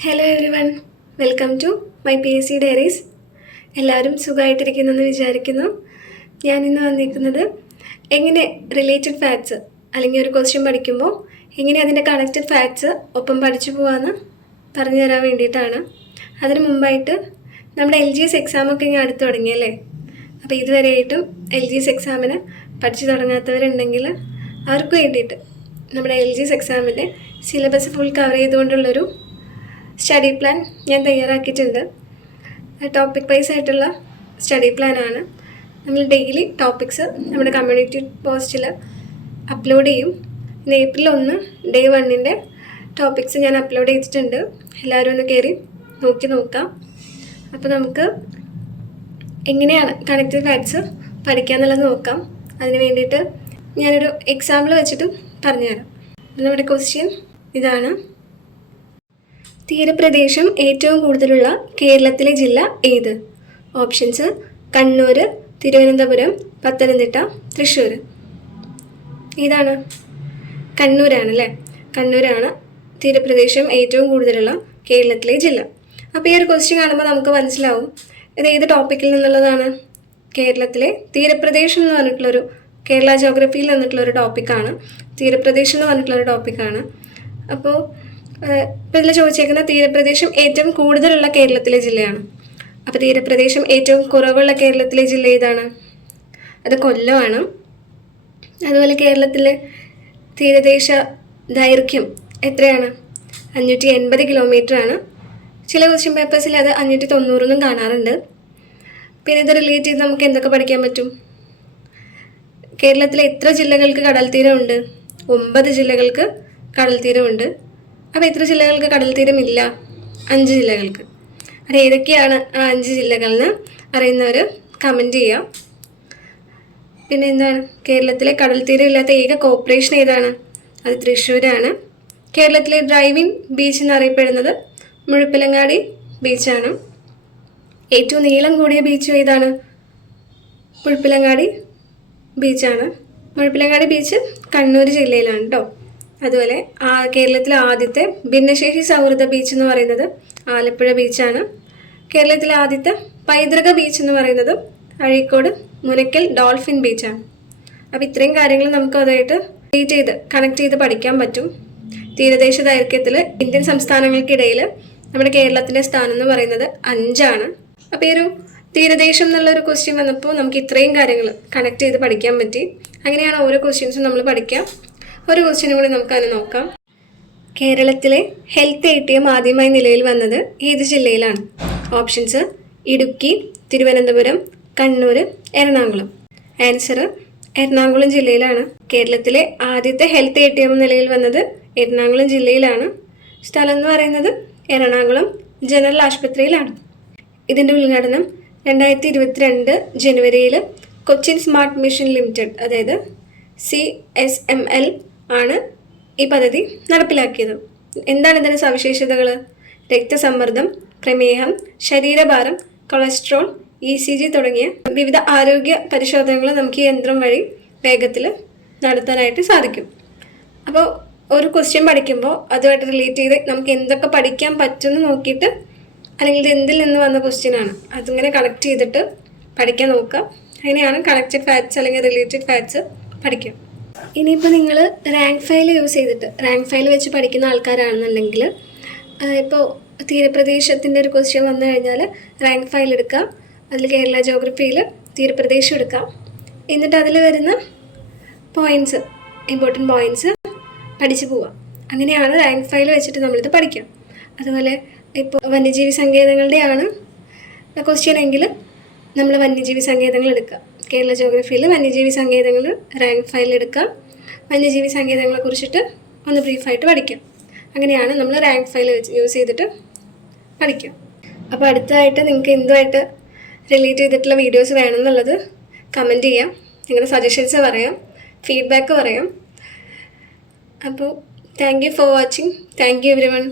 Hello everyone, welcome to my PSC diaries. എല്ലാവരും സുഖമായിട്ടിരിക്കുന്നെന്ന് വിചാരിക്കുന്നു. ഞാൻ ഇന്ന് വന്നിരിക്കുന്നത് എങ്ങനെ റിലേറ്റഡ് ഫാക്ട്സ് അല്ലെങ്കിൽ ഒരു ക്വസ്റ്റ്യൻ പഠിക്കുമ്പോൾ എങ്ങനെ അതിൻ്റെ കണക്റ്റഡ് ഫാക്ട്സ് ഒപ്പം പഠിച്ചു പോകാമെന്ന് പറഞ്ഞു തരാൻ വേണ്ടിയിട്ടാണ്. അതിന് മുമ്പായിട്ട് നമ്മുടെ LGS എക്സാമൊക്കെ ഇങ്ങനെ അടുത്ത് തുടങ്ങിയല്ലേ. അപ്പോൾ ഇതുവരെയായിട്ടും LGS എക്സാമിന് പഠിച്ചു തുടങ്ങാത്തവരുണ്ടെങ്കിൽ അവർക്ക് വേണ്ടിയിട്ട് നമ്മുടെ LGS എക്സാമിൻ്റെ സിലബസ് ഫുൾ കവർ ചെയ്തുകൊണ്ടുള്ളൊരു സ്റ്റഡി പ്ലാൻ ഞാൻ തയ്യാറാക്കിയിട്ടുണ്ട്. ടോപ്പിക് വൈസ് ആയിട്ടുള്ള സ്റ്റഡി പ്ലാനാണ്. നമ്മൾ ഡെയിലി ടോപ്പിക്സ് നമ്മുടെ കമ്മ്യൂണിറ്റി പോസ്റ്റിൽ അപ്ലോഡ് ചെയ്യും. ഇന്ന് April 1 Day 1 ടോപ്പിക്സ് ഞാൻ അപ്ലോഡ് ചെയ്തിട്ടുണ്ട്. എല്ലാവരും ഒന്ന് കയറി നോക്കാം. അപ്പോൾ നമുക്ക് എങ്ങനെയാണ് കണക്റ്റഡ് ഫാക്ട്സ് പഠിക്കുക എന്നുള്ളത് നോക്കാം. അതിന് വേണ്ടിയിട്ട് ഞാനൊരു എക്സാമ്പിൾ വെച്ചിട്ട് പറഞ്ഞുതരാം. നമ്മുടെ ക്വസ്റ്റ്യൻ ഇതാണ്: തീരപ്രദേശം ഏറ്റവും കൂടുതലുള്ള കേരളത്തിലെ ജില്ല ഏത്? ഓപ്ഷൻസ്: കണ്ണൂർ, തിരുവനന്തപുരം, പത്തനംതിട്ട, തൃശ്ശൂർ. ഏതാണ്? കണ്ണൂരാണല്ലേ. കണ്ണൂരാണ് തീരപ്രദേശം ഏറ്റവും കൂടുതലുള്ള കേരളത്തിലെ ജില്ല. അപ്പോൾ ഈ ഒരു ക്വസ്റ്റ്യൻ കാണുമ്പോൾ നമുക്ക് മനസ്സിലാവും ഇത് ഏത് ടോപ്പിക്കിൽ നിന്നുള്ളതാണ്. കേരളത്തിലെ തീരപ്രദേശം എന്ന് പറഞ്ഞിട്ടുള്ളൊരു കേരള ജോഗ്രഫിയിൽ നിന്നിട്ടുള്ളൊരു ടോപ്പിക്കാണ്. തീരപ്രദേശം എന്ന് പറഞ്ഞിട്ടുള്ളൊരു ടോപ്പിക്കാണ്. അപ്പോൾ ഇപ്പോൾ ഇതിൽ ചോദിച്ചേക്കുന്ന തീരപ്രദേശം ഏറ്റവും കൂടുതലുള്ള കേരളത്തിലെ ജില്ലയാണ്. അപ്പോൾ തീരപ്രദേശം ഏറ്റവും കുറവുള്ള കേരളത്തിലെ ജില്ല ഏതാണ്? അത് കൊല്ലമാണ്. അതുപോലെ കേരളത്തിലെ തീരദേശ ദൈർഘ്യം എത്രയാണ്? 580 കിലോമീറ്റർ ആണ്. ചില ക്വസ്റ്റ്യൻ പേപ്പേഴ്സിൽ അത് 590 കാണാറുണ്ട്. പിന്നെ ഇത് റിലേറ്റ് ചെയ്ത് നമുക്ക് എന്തൊക്കെ പഠിക്കാൻ പറ്റും? കേരളത്തിലെ എത്ര ജില്ലകൾക്ക് കടൽ തീരമുണ്ട്? 9 ജില്ലകൾക്ക് കടൽ തീരമുണ്ട്. അപ്പോൾ എത്ര ജില്ലകൾക്ക് കടൽ തീരമില്ല? 5 ജില്ലകൾക്ക്. അത് ഏതൊക്കെയാണ് ആ 5 ജില്ലകളെന്ന് അറിയുന്നവർ കമൻറ്റ് ചെയ്യാം. പിന്നെ എന്താണ്? കേരളത്തിലെ കടൽ തീരം ഇല്ലാത്ത ഏക കോർപ്പറേഷൻ ഏതാണ്? അത് തൃശ്ശൂരാണ്. കേരളത്തിലെ ഡ്രൈവിംഗ് ബീച്ച് എന്നറിയപ്പെടുന്നത് മുഴുപ്പിലങ്ങാടി ബീച്ചാണ്. ഏറ്റവും നീളം കൂടിയ ബീച്ച് ഏതാണ്? മുഴുപ്പിലങ്ങാടി ബീച്ചാണ്. മുഴുപ്പിലങ്ങാടി ബീച്ച് കണ്ണൂർ ജില്ലയിലാണ് കേട്ടോ. അതുപോലെ കേരളത്തിലെ ആദ്യത്തെ ഭിന്നശേഷി സൗഹൃദ ബീച്ച് എന്ന് പറയുന്നത് ആലപ്പുഴ ബീച്ചാണ്. കേരളത്തിലെ ആദ്യത്തെ പൈതൃക ബീച്ച് എന്ന് പറയുന്നത് അഴീക്കോട് മുനക്കൽ ഡോൾഫിൻ ബീച്ചാണ്. അപ്പോൾ ഇത്രയും കാര്യങ്ങൾ നമുക്ക് അതായിട്ട് കണക്ട് ചെയ്ത് പഠിക്കാൻ പറ്റും. തീരദേശ ദൈർഘ്യത്തിൽ ഇന്ത്യൻ സംസ്ഥാനങ്ങൾക്കിടയിൽ നമ്മുടെ കേരളത്തിൻ്റെ സ്ഥാനം എന്ന് പറയുന്നത് 5ആണ്. അപ്പോൾ ഈ ഒരു തീരദേശം എന്നുള്ളൊരു ക്വസ്റ്റ്യൻ വന്നപ്പോൾ നമുക്ക് ഇത്രയും കാര്യങ്ങൾ കണക്ട് ചെയ്ത് പഠിക്കാൻ പറ്റി. അങ്ങനെയാണ് ഓരോ ക്വസ്റ്റ്യൻസും നമ്മൾ പഠിക്കാം. ഒരു ക്വസ്റ്റ്യനും കൂടി നമുക്കതിനെ നോക്കാം. കേരളത്തിലെ ഹെൽത്ത് ATM ആദ്യമായി നിലവിൽ വന്നത് ഏത് ജില്ലയിലാണ്? ഓപ്ഷൻസ്: ഇടുക്കി, തിരുവനന്തപുരം, കണ്ണൂർ, എറണാകുളം. ആൻസർ: എറണാകുളം ജില്ലയിലാണ്. കേരളത്തിലെ ആദ്യത്തെ ഹെൽത്ത് ATM നിലവിൽ വന്നത് എറണാകുളം ജില്ലയിലാണ്. സ്ഥലം എന്ന് പറയുന്നത് എറണാകുളം ജനറൽ ആശുപത്രിയിലാണ്. ഇതിൻ്റെ ഉദ്ഘാടനം 2022 ജനുവരിയിൽ കൊച്ചിൻ സ്മാർട്ട് മിഷൻ ലിമിറ്റഡ്, അതായത് CSML ആണ് ഈ പദ്ധതി നടപ്പിലാക്കിയത്. എന്താണ് ഇതിൻ്റെ സവിശേഷതകൾ? രക്തസമ്മർദ്ദം, പ്രമേഹം, ശരീരഭാരം, കൊളസ്ട്രോൾ, ECG തുടങ്ങിയ വിവിധ ആരോഗ്യ പരിശോധനകൾ നമുക്ക് ഈ യന്ത്രം വഴി വേഗത്തിൽ നടത്താനായിട്ട് സാധിക്കും. അപ്പോൾ ഒരു ക്വസ്റ്റ്യൻ പഠിക്കുമ്പോൾ അതുമായിട്ട് റിലേറ്റ് ചെയ്ത് നമുക്ക് എന്തൊക്കെ പഠിക്കാൻ പറ്റുമെന്ന് നോക്കിയിട്ട്, അല്ലെങ്കിൽ ഇത് എന്തിൽ നിന്ന് വന്ന ക്വസ്റ്റ്യനാണ് അതിങ്ങനെ കണക്ട് ചെയ്തിട്ട് പഠിക്കാൻ നോക്കുക. അങ്ങനെയാണ് കണക്റ്റഡ് ഫാക്ട്സ് അല്ലെങ്കിൽ റിലേറ്റഡ് ഫാക്ട്സ് പഠിക്കാം. ഇനിയിപ്പോൾ നിങ്ങൾ റാങ്ക് ഫയൽ യൂസ് ചെയ്തിട്ട് റാങ്ക് ഫയൽ വെച്ച് പഠിക്കുന്ന ആൾക്കാരാണെന്നുണ്ടെങ്കിൽ, ഇപ്പോൾ തീരപ്രദേശത്തിൻ്റെ ഒരു ക്വസ്റ്റ്യൻ വന്നു കഴിഞ്ഞാൽ റാങ്ക് ഫയൽ എടുക്കുക. അതിൽ കേരള ജോഗ്രഫിയിൽ തീരപ്രദേശം എടുക്കാം. എന്നിട്ട് അതിൽ വരുന്ന പോയിൻറ്റ്സ്, ഇമ്പോർട്ടൻറ്റ് പോയിൻറ്റ്സ് പഠിച്ചു പോവാം. അങ്ങനെയാണ് റാങ്ക് ഫയൽ വെച്ചിട്ട് നമ്മളിത് പഠിക്കാം. അതുപോലെ ഇപ്പോൾ വന്യജീവി സങ്കേതങ്ങളുടെയാണ് ക്വസ്റ്റ്യൻ എങ്കിൽ നമ്മൾ വന്യജീവി സങ്കേതങ്ങൾ എടുക്കുക. കേരള ജോഗ്രഫിയിൽ വന്യജീവി സങ്കേതങ്ങൾ റാങ്ക് ഫയൽ എടുക്കാം. വന്യജീവി സങ്കേതങ്ങളെ കുറിച്ചിട്ട് ഒന്ന് ബ്രീഫായിട്ട് പഠിക്കാം. അങ്ങനെയാണ് നമ്മൾ റാങ്ക് ഫയൽ യൂസ് ചെയ്തിട്ട് പഠിക്കാം. അപ്പോൾ അടുത്തതായിട്ട് നിങ്ങൾക്ക് എന്തുമായിട്ട് റിലേറ്റ് ചെയ്തിട്ടുള്ള വീഡിയോസ് വേണമെന്നുള്ളത് കമൻറ്റ് ചെയ്യാം. നിങ്ങളുടെ സജഷൻസ് പറയാം, ഫീഡ്ബാക്ക് പറയാം. അപ്പോൾ thank you for watching. Thank you every one.